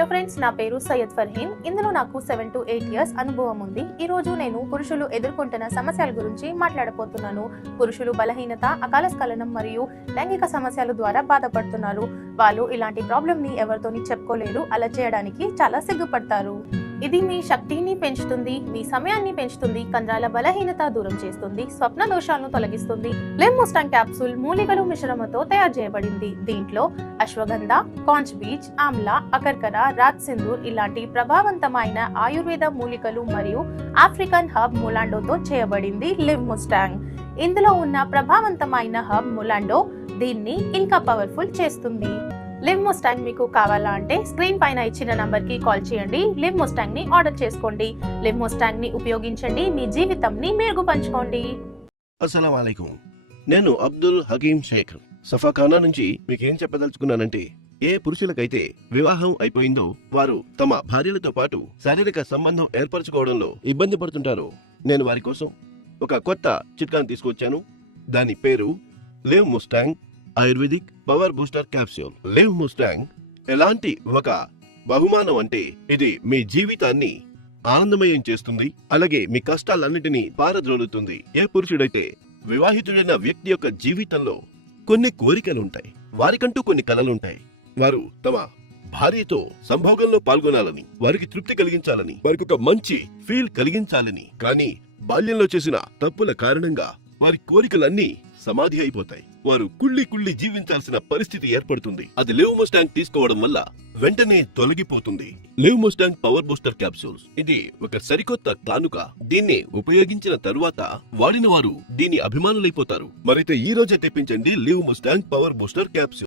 Hello friends, నా పేరు సయ్యద్ ఫర్హీన్. ఇందులో నాకు 7 to 8 ఇయర్స్ అనుభవం ఉంది. ఈ రోజు నేను పురుషులు ఎదుర్కొంటున్న సమస్యల గురించి మాట్లాడబోతున్నాను. పురుషులు బలహీనత, అకాల స్ఖలనం మరియు లైంగిక సమస్యల ద్వారా బాధపడుతున్నారు. వాళ్ళు ఇలాంటి ప్రాబ్లమ్ ని ఎవరితోని చెప్పుకోలేరు. అలా చేయడానికి చాలా సిగ్గుపడతారు. ఇది మీ శక్తిని పెంచుతుంది, మీ సమయాన్ని పెంచుతుంది, కండరాల బలహీనత దూరం చేస్తుంది, స్వప్న దోషాలను తొలగిస్తుంది. లెమ్ముస్టాంగ్ క్యాప్సూల్ మూలికలు మిశ్రమంతో తయారు చేయబడింది. దీంట్లో అశ్వగంధ, కాంచ్ బీచ్, ఆమ్లా, అకర్కర, రాజ్ సింధూర్ ఇలాంటి ప్రభావవంతమైన ఆయుర్వేద మూలికలు మరియు ఆఫ్రికన్ హర్బ్ ములాండోతో చేయబడింది లెమ్ముస్టాంగ్. ఇందులో ఉన్న ప్రభావవంతమైన హర్బ్ ములాండో దీన్ని ఇంకా పవర్ఫుల్ చేస్తుంది. లెమ్ముస్టాంగ్ మీకు కావాలా అంటే స్క్రీన్ పైన ఇచ్చిన నంబర్ కి కాల్ చేయండి. లెమ్ముస్టాంగ్ ని ఆర్డర్ చేసుకోండి. లెమ్ముస్టాంగ్ ని ఉపయోగించండి, మీ జీవితంని మెరుగు పంచుకోండి. అస్సలాము అలైకుం. నేను అబ్దుల్ హకీం షేక్. సఫాఖానా నుంచి మీకేం చెప్పదలుచుకున్నానంటే, ఏ పురుషులకైతే వివాహం అయిపోయిందో వారు తమ భార్యలతో పాటు శారీరక సంబంధం ఏర్పరచుకోవడంలో ఇబ్బంది పడుతుంటారో, నేను వారి కోసం ఒక కొత్త చిట్కాను తీసుకొచ్చాను. దాని పేరు లెమ్ముస్టాంగ్ ఆయుర్వేదిక్ పవర్ బూస్టర్ క్యాప్సూల్. లెమ్ముస్టాంగ్ ఎలాంటి ఒక బహుమానం అంటే, ఇది మీ జీవితాన్ని ఆనందమయం చేస్తుంది, అలాగే మీ కష్టాలన్నిటినీ పారద్రోలుతుంది. ఏ పురుషుడైతే వివాహితుడైన వ్యక్తి యొక్క జీవితంలో కొన్ని కోరికలుంటాయి, వారికంటూ కొన్ని కలలుంటాయి. వారు తమ భార్యతో సంభోగంలో పాల్గొనాలని, వారికి తృప్తి కలిగించాలని, వారికి ఒక మంచి ఫీల్ కలిగించాలని, కానీ బాల్యంలో చేసిన తప్పుల కారణంగా వారి కోరికలన్నీ సమాధి అయిపోతాయి. వారు కుళ్ళి జీవించాల్సిన పరిస్థితి ఏర్పడుతుంది. అది లెమ్ముస్టాంగ్ తీసుకోవడం వల్ల వెంటనే తొలగిపోతుంది. లెమ్ముస్టాంగ్ పవర్ బూస్టర్ క్యాప్సూల్స్ ఇది ఒక సరికొత్త కానుక. దీన్ని ఉపయోగించిన తరువాత వాడిన వారు దీని అభిమానులైపోతారు. మరైతే ఈ రోజే తెప్పించండి లెమ్ముస్టాంగ్ పవర్ బూస్టర్ క్యాప్సూల్.